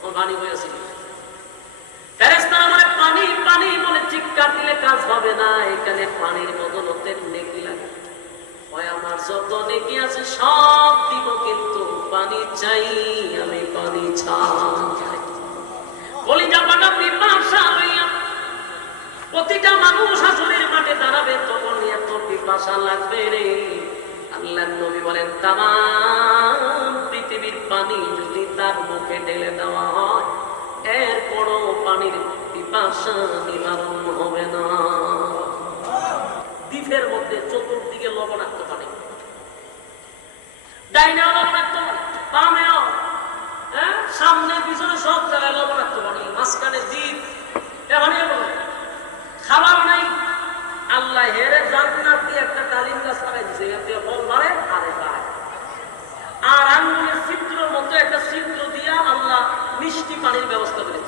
কোরবানি হয়েছিল ফেরেস্তারা মানে পানি পানি বলে চিৎকার দিলে কাজ হবে না। এখানে পানির বদলতে নেকি লাগে। আমার যত নেকি আছে সব দিব কিন্তু পানি চাই, আমি পানি চাই। বলি জামাটা পিপাসা লইয়া প্রতিটা মানুষ আসরের মাঠে দাঁড়াবে, তখন এত পিপাসা লাগবে রে। আল্লাহ নবী বলেন, তামাম পানি যদি তার মুখে ঢেলে দেওয়া হয়, এরপরও পানির পিপাসা নিবারণ হবে না। দ্বীপের মধ্যে চতুর্দিকে লবণাক্ত পানি। হ্যাঁ? সামনে, পিছনে সব জায়গায় লবণাক্ত পানি। মাঝখানে দ্বীপ। এখানে খাবার নাই। আল্লাহ হেরে দিয়ে একটা ডালিম গাছ লাগাই দিছে এতে ফল মারে। আর আঙুলের ছিদ্রের মতো একটা ছিদ্র দিয়া আল্লাহ মিষ্টি পানির ব্যবস্থা করেছে।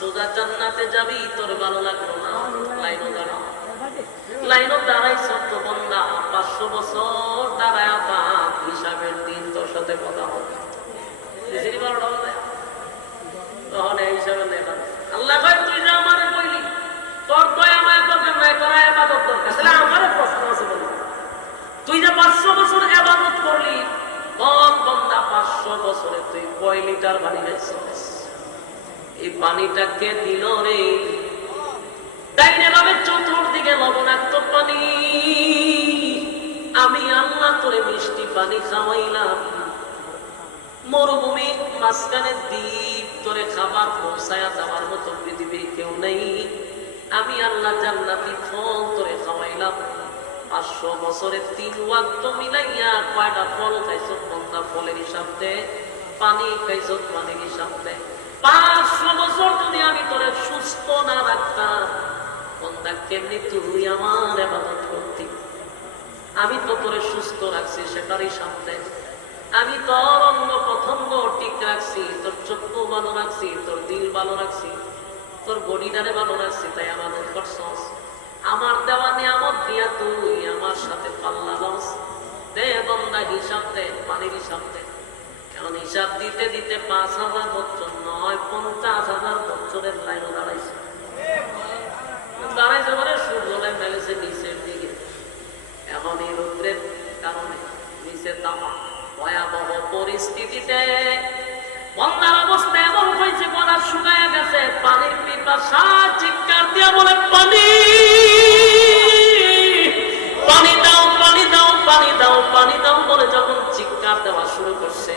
সোজা জান্নাতে যাবি, তোর ভালো লাগল না। লাইনও দাঁড়াও লাইনও দাঁড়াই সত্য বন্দা। 500 বছর দাঁড়ায় বাপ হিসাবের দিন তোর সাথে কথা হবে? তখন এই হিসাবে লেখা আল্লাহ কয়, তুই যে আমারে কইলি, তোর দয়া মায়া দরকার নাই তোর আবাদত দরকার। তাহলে আমারও প্রশ্ন আছে বলি তুই যে পাঁচশো বছর আবাদত করলি, বল বন্দা, পাঁচশো বছরে তুই কয় লিটার পানি এই পানিটা কে দিল রে। ডাইনে ভাবে চতুর্দিকে লবণাক্ত পানি। আমি আল্লাহ তোরে মিষ্টি পানি খাওয়াইলাম। মরুভূমি মাঝখানে দ্বীপ তোরে খাবার পৌঁছায়া যাওয়ার মতো পৃথিবীর কেউ নেই। আমি আল্লাহ জান্নাতি ফল তোরে খাওয়াইলাম। পাঁচশো বছরের তিন ওয়াক্ত মিলাইয়া কয়টা ফল খাইছো? কোনটা ফলের হিসাব দে? পানি খাইছো, পানির হিসাব দে। আমি তো তোরে সুস্থ রাখছি, সেটারই সামনে। আমি তোর অঙ্গ প্রথঙ্গ ঠিক রাখছি, তোর চক্ষু ভালো রাখছি, তোর দিল ভালো রাখছি, তোর বডিটারে ভালো রাখছি, তাই আমাদের করছস। আমার দেওয়া নিয়ামত দিয়া তুই আমার সাথে পাল্লা লস দে বন্দা হিসাব দে, পানির হিসাব এখন হিসাব দিতে দিতে পাঁচ হাজার বছর নয়, পঞ্চাশ হাজার বছরের লাইনও দাঁড়াইছে। দাঁড়াইছে মানে সূর্য মেলেছে নিচের দিকে। এখন এই রৌদ্রের কারণে নিচে তাপা, ভয়াবহ পরিস্থিতিতে বন্যার অবস্থা এমন হয়েছে গলা শুকায় গেছে, পানির পিপাসা চিৎকার দিয়া বলে, পানি! পানি দাও পানি দাও পানি দাও পানি দাও বলে যখন চিৎকার দেওয়া শুরু করছে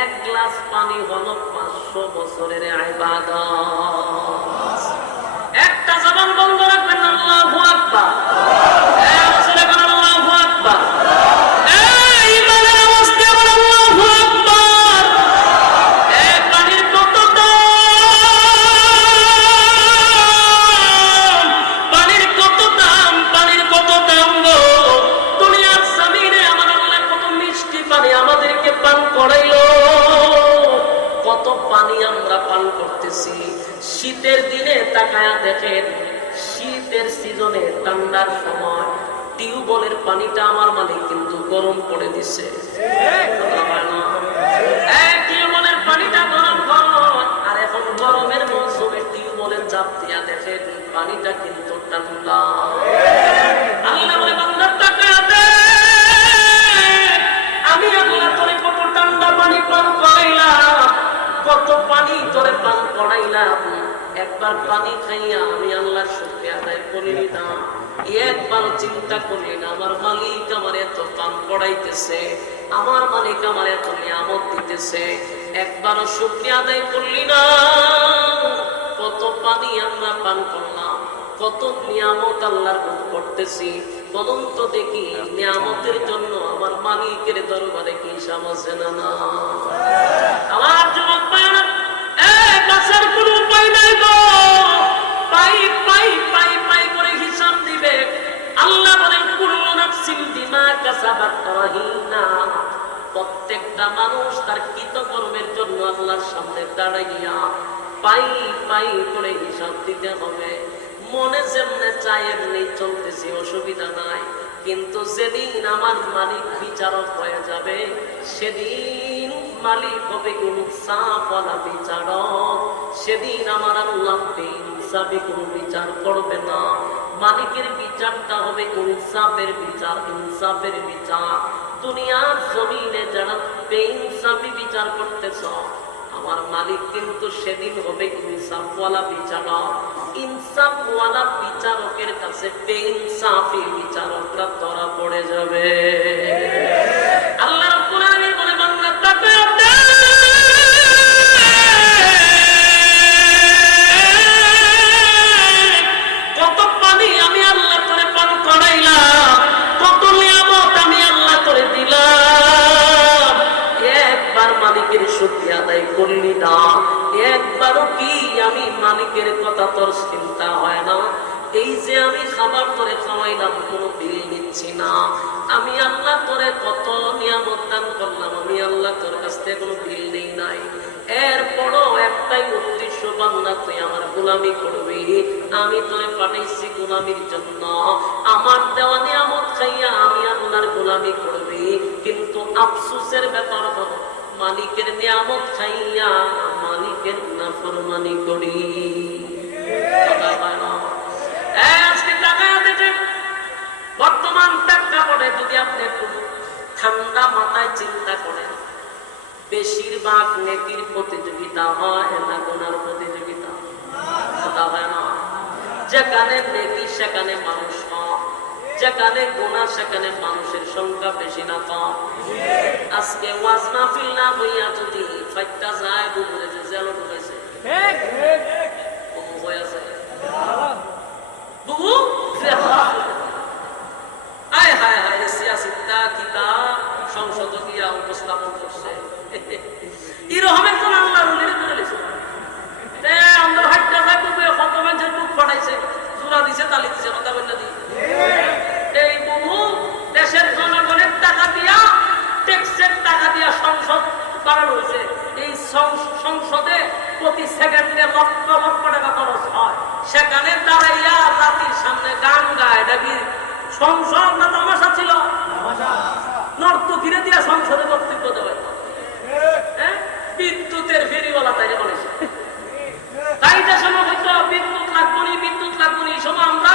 এক গ্লাস পানি হলো পাঁচশো বছরের আইবাদত আমি আল্লাহর শুকরিয়া আদায় করে নিলাম একবার চিন্তা করলি না আমার মালিক আমার এত পান করাইতেছে আমার মালিক আমার এত নিয়ামত দিতেছে। একবারও শুকরিয়া আদায় করলি না। কত পানি আমরা পান করলাম কত নিয়ামত আল্লাহর ভোগ করতেছি। বলুন তো দেখি নিয়ামতের জন্য আমার মালিকের দরবারে কি সামছে না না? আমার যুবক ভাইরা, এই বাঁচার কোনো উপায় নাই গো। প্রত্যেকটা মানুষ তার কৃত কর্মের জন্য আল্লাহর সামনে দাঁড়াইয়া পাই পাই করে হিসাব দিতে হবে। মনে যেমনে চায়ের এমনি চলতেছি, অসুবিধা নাই। কিন্তু যেদিন আমার মালিক বিচারক হয়ে যাবে, সেদিন মালিক হবে বিচারক। সেদিন আমার আল্লাহ ইনসাফে কোনো বিচার করবে না। মালিকের বিচারটা হবে ইনসাফের বিচার ইনসাফের বিচার। দুনিয়ার জমিনে যারা বেইনসাফি বিচার করতেছ আমার মালিক কিন্তু সেদিন হবে ইনসাফওয়ালা বিচারক। ইনসাফওয়ালা বিচারকের কাছে বেইনসাফি বিচারকরা ধরা পড়ে যাবে। গোলামির জন্য। আমার দেওয়া নিয়ামত খাইয়া আমি আল্লাহর গোলামি করবি। কিন্তু আফসোসের ব্যাপার হলো মালিকের নিয়ামত খাইয়া মালিকের করি। না? তাকায়া দেখেন, বর্তমান প্রেক্ষাপটে যদি আপনি ঠান্ডা মাথায় চিন্তা করেন বেশিরভাগ নেতির প্রতিযোগিতা হয় না গোনার প্রতিযোগিতা কথা হয় না যেখানে নেকি সেখানে মানুষ কম যেখানে গোনা সেখানে মানুষের সংখ্যা বেশি না কম আজকে ওয়াজ মাহফিল না হইয়া যদি ফাইটটা যায় যে জেল ঢুকাইছে। বহু হয়ে যায়। বহু আয় হায় হায় সিয়াসিতা কিতাব সংসদ গিয়া উপস্থাপন করছে। এরকম একজন আল্লাহ রুলিরে করে লিছে তে আমরা হাইটটা যাই করবে কত মানুষের বুক ফাটাইছে জোড়া দিছে তালি দিছে কথা বললে দি। এই বহু দেশের জনগণের টাকা দিয়া ট্যাক্সের টাকা দিয়া সংসদ বানানো হয়েছে। এই সংসদে প্রতি সেকেন্ডে লক্ষ লক্ষ টাকা খরচ হয়। সেখানে দাঁড়াইয়া জাতির সামনে গান গায় এটা সংসদ না তামাশা ছিল? নর্তকীরে দিয়া সংসদে বক্তব্য দেবে হ্যাঁ? বিদ্যুতের ফেরিওয়ালা তাই বলেছে। তাই যে সময় হইতো বিদ্যুৎ লাগবো নি, বিদ্যুৎ লাগবো নি, এই সময় আমরা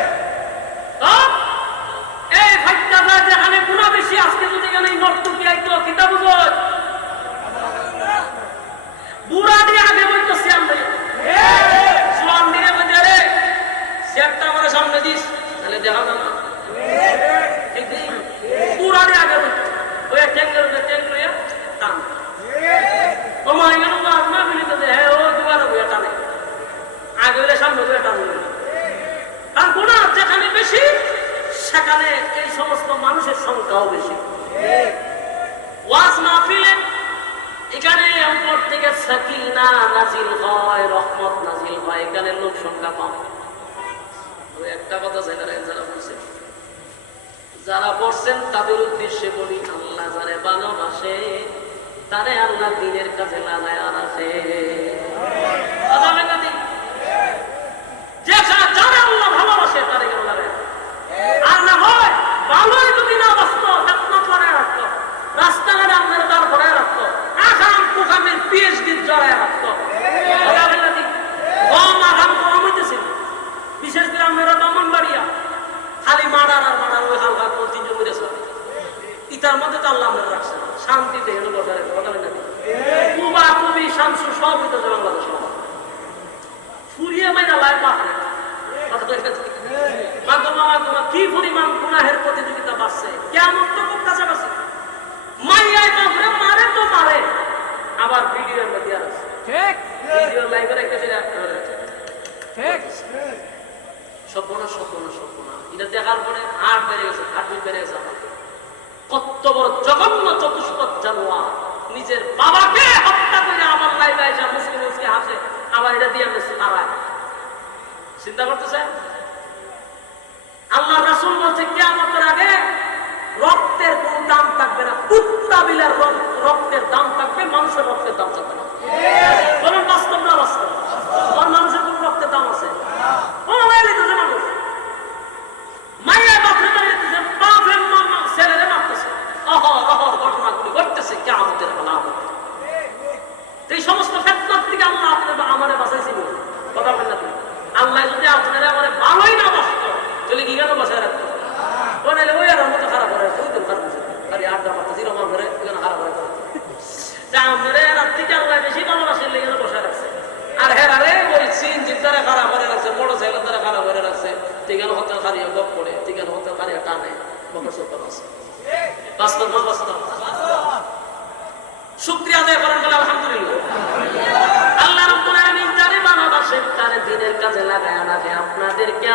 যেখানে গুণা বেশি আজকে যদি এখানে এই নর্তকী আইতো কিতা বুঝো বুড়া দিয়ে আগে বলতো শ্যাম দিয়ে সোয়াম দিয়ে বলতে রে শ্যামটা আমার সামনে দিস তাহলে দেখা যাবে না ঠিক নেই বুড়া দিয়ে আগে বলতো ওই ট্যাঙ্কের উপরে ট্যাঙ্ক লইয়া টান ও মা এখানে তো আত্মা মিলিত যে হ্যাঁ ও দুবার বইয়া টানে আগে হলে সামনে বইয়া টানবে আর গুণা যেখানে বেশি সেখানে এই সমস্ত মানুষের সংখ্যাও বেশি ওয়াজ মাহফিলে এখানে উপর থেকে সাকিনা নাজিল হয় রহমত নাজিল হয় এখানে লোক সংখ্যা কম ওই একটা কথা জেনারেল যারা বলছেন যারা পড়ছেন তাদের উদ্দেশ্যে বলি আল্লাহ যারে ভালোবাসে তারে আল্লাহ দিনের কাছে লাগায় রাখে কথা বলেন না দি? যে যা- যারে আল্লাহ ভালোবাসে তারে কেন লাগায় আর না হয় ভালোই যদি না বাঁচত যত্ন করে রাখতো রাস্তাঘাটে আপনার দাঁড় করে রাখতো আখাম কুখামের পিএইচডি জড়ায় রাখতো কথা বলেন না দি? কম আখাম কম হইতেছিল বিশেষ করে আপনারা দমন বাড়িয়া খালি মার্ডার আর মার্ডার ওই হালকা কোন তিনজন মেরে চলে ইতার মধ্যে তো আল্লাহ আমরা রাখছে না। শান্তিতে এগুলো বসায় রাখবে, কথা বলেন না দি? কুবা কুবি শামসু সব হইতেছে বাংলাদেশ ফুরিয়ে মাইনা লাই পাহাড়ে মাধ্যমা মাধ্যমা কি পরিমাণ গুনাহের প্রতিযোগিতা বাড়ছে কেমন তো খুব কাছাকাছি মাইয়ায় বাপরে মারে তো মারে আবার ভিডিওর মধ্যে আর আছে ঠিক ভিডিও লাইভে রেখে সেটা সভ্যনা সভ্যনা সভ্যনা এটা দেখার পরে হাট বেড়ে গেছে হাট বেড়ে গেছে কত বড় জঘন্য চতুষ্পদ জানোয়ার নিজের বাবাকে হত্যা করে আমার লাইভে এসে মুসলিম মুসলিম হাসে আবার এটা দিয়ে মারায়। চিন্তা করতেছেন? আল্লাহ রাসূল বলছে কিয়ামতের আগে রক্তের কোন দাম থাকবে না। কুত্তা বিলার রক্তের দাম থাকবে মানুষের রক্তের দাম থাকবে না। সমস্ত ফেতনার থেকে আল্লাহ আপনার আমারে বাঁচাইছিল। কথা বলেন না আল্লাহ যদি আপনারা আমার ভালোই না বাসত তাহলে কি কেন বসায় রাখতো ও নাহলে ওই আর মতো খারাপ করে ওই তো খারাপ হয়েছে আরে আড্ডা মারতে জিরো মান ধরে ওখানে খারাপ করে তা আমাদের রাত্রিতে আল্লাহ বেশি ভালোবাসে লেগে বসায় রাখছে আর হ্যাঁ আরে ওই সিন জিদ্দারে খারাপ করে রাখছে মোটর সাইকেল দ্বারা খারাপ করে রাখছে তিগানো হতে খারিয়া গপ করে তিগানো হতে খারিয়া টানে বকর সত্তর আছে বাস্তব না বাস্তব শুক্রিয়া আদায় করেন বলে আলহামদুলিল্লাহ আল্লাহ রাব্বুল আলামিন যারে ভালোবাসেন তারে দিনের কাজে লাগায় রাখে আপনাদেরকে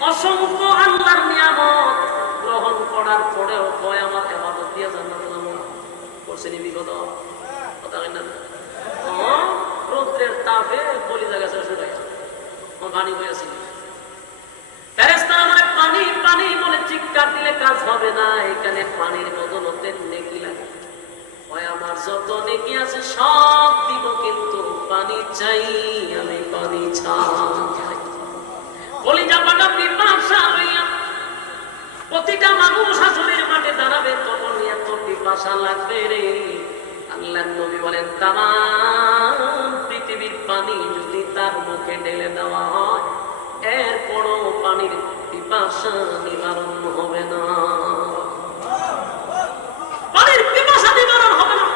অসংখ্য আল্লাহর নিয়ামত গ্রহণ করার পরেও কয় আমার এবাদত দিয়ে জান্নাত করছে নি বিগত? কথা কই না। ও, রৌদ্রের তাপে বলি জায়গা শেষ হয়ে গেছে পানি পানি পানি বলে চিৎকার দিলে কাজ হবে না। এখানে পানির বদলতে নেকি লাগে। আমার যত নেকি আছে সব দিব কিন্তু পানি চাই আমি পানি চাই। বলি জাপাটা পিপাসা হইয়া প্রতিটা মানুষ হাসরের মাঠে দাঁড়াবে, তখন এত পিপাসা লাগবে রে। আল্লাহ নবী বলেন তাম পৃথিবীর পানি যদি তার মুখে ঢেলে দেওয়া হয়, এরপরও পানির পিপাসা নিবারণ হবে না। পানির পিপাসা নিবারণ হবে না।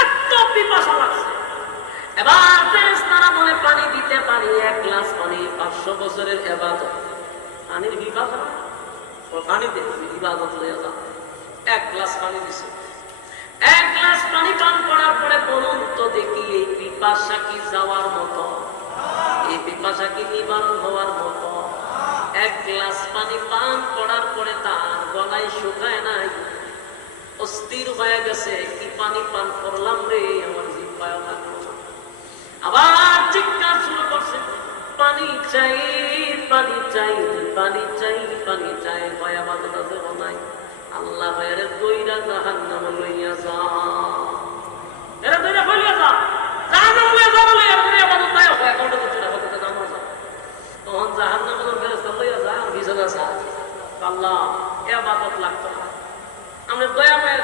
এত পিপাসা লাগছে। এবার ফেরেশতারা বলে, পানি দিতে পারি, এক গ্লাস পাঁচশো বছরের এবাদত। পানির বিপাশা ও পানি ইবাদত লইয়া যাও। এক গ্লাস পানি দিছে। এক গ্লাস পানি পান করার পরে বলুন তো দেখি এই পিপাসা কি যাওয়ার মতো? এই পিপাসা কি নিবারণ হওয়ার মতো? এক গ্লাস পানি পান করার পরে তার গলায় শুকায় নাই। অস্থির হয়ে গেছে, কি পানি পান করলাম রে আমার জিব্বায় লাগল আবার চিৎকার শুরু চাই, পানি চাই পানি চাই পানি চাই ভয়া বাদনা দেব নাই। আল্লাহ ভাইয়ের দইরা জাহান নাম লইয়া যা। এরা দইরা কইলিয়া যা। জাহান নাম লইয়া যা বলে এর করে আবার তাই হয় কোনটা তো চুরা হতে জানো যা তখন জাহান নাম ফেরেশতা লইয়া যা বিছানা যা আল্লাহ এ আবাদত লাগতো না। আমরা আমার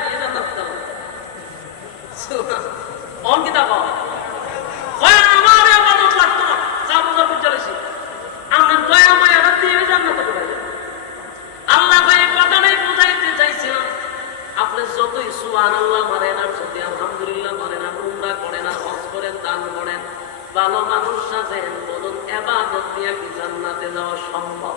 লাগতো না। যা বুঝা আমরা দয়া মায়া দিয়ে জান্নাত আল্লাহ ভাই কথা নাই বুঝাইতে চাইছিলাম আপনি যতই সুবান আল্লাহ মারেন আর যদি আলহামদুলিল্লাহ মারেন আর উমরা করেন আর হজ করেন, দান করেন, ভালো মানুষ সাজেন, বলুন, এবাদত দিয়ে কি জান্নাতে যাওয়া সম্ভব?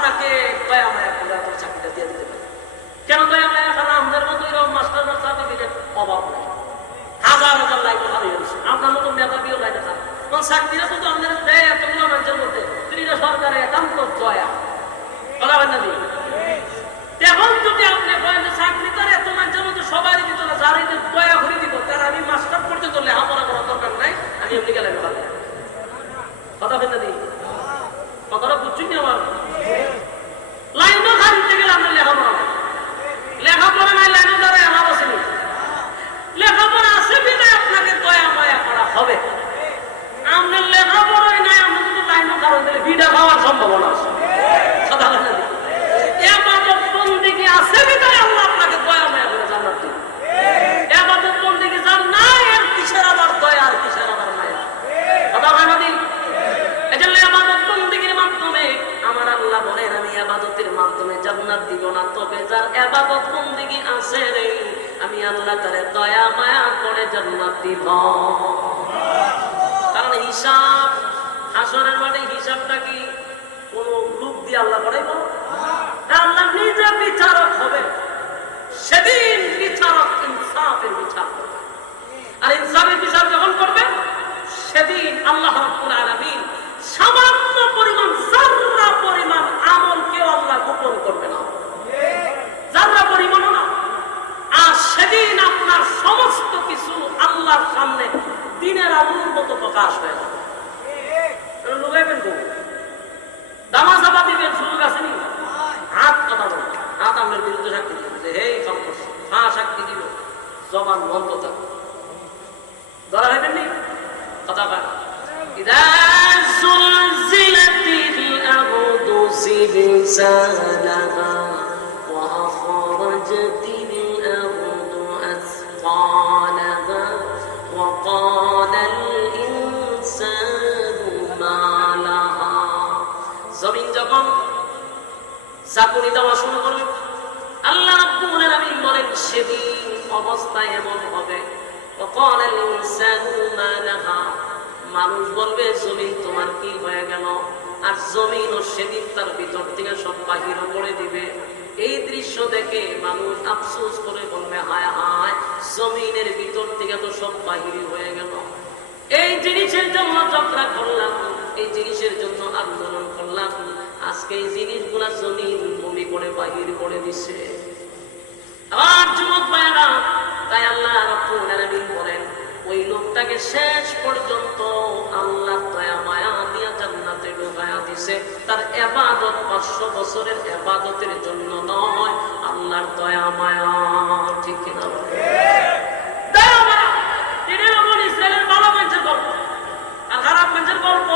আপনাকে দয়া মায়া করে চাকরিটা দিয়ে দিতে পারে। কেন দয়া মায়া? কারণ আমাদের মতো এরকম মাস্টার সার্টিফিকেট অভাব নেই। হাজার হাজার হারিয়ে গেছে। আপনার মতো মেধাবীও কারণ চাকরিটা তো আমাদের দেয় মধ্যে। একান্ত বলেন না এখন যদি আপনি বলেন যে চাকরি করে এত মানুষের মধ্যে যারাই যে দয়া করে দিব আমি মাস্টার পর্যন্ত লেখাপড়া করার দরকার নাই, আমি এমনি কথা বলেন না জি? কথাটা বুঝছেন না আমার? খারিতে গেলে আপনার লেখাপড়া নাই লেখাপড়া নাই লাইনও দ্বারা আমার আসেনি লেখাপড়া আছে বিধায় আপনাকে দয়া মায়া করা হবে। আপনার লেখাপড়াই নাই, আমরা যদি লাইনও কারণ দিলে বিটা খাওয়ার সম্ভাবনা আছে। মানুষ বলবে, জমিন তোমার কি হয়ে গেল? আর জমিন ও সেদিন তার ভিতর থেকে সব বাহির করে দিবে। এই দৃশ্য দেখে মানুষ আফসোস করে বলবে, হায় হায়, জমিনের ভিতর থেকে তো সব বাহির হয়ে গেল। এই জিনিসের জন্য চক্রা করলাম, এই জিনিসের জন্য আন্দোলন করলাম। আজকে এই জিনিসগুলা জমিন ভূমি করে বাহির করে দিছে। আবার যুবক ভাইরা তাই আল্লাহ বলেন ওই লোকটাকে শেষ পর্যন্ত আল্লাহ দয়া মায়া দিয়া জান্নাতে ঢোকায়া দিছে। তার এবাদত পাঁচশো বছরের এবাদতের জন্য নয়, আল্লাহর দয়া মায়া। ঠিক কিনা? খারাপ মানুষের গল্প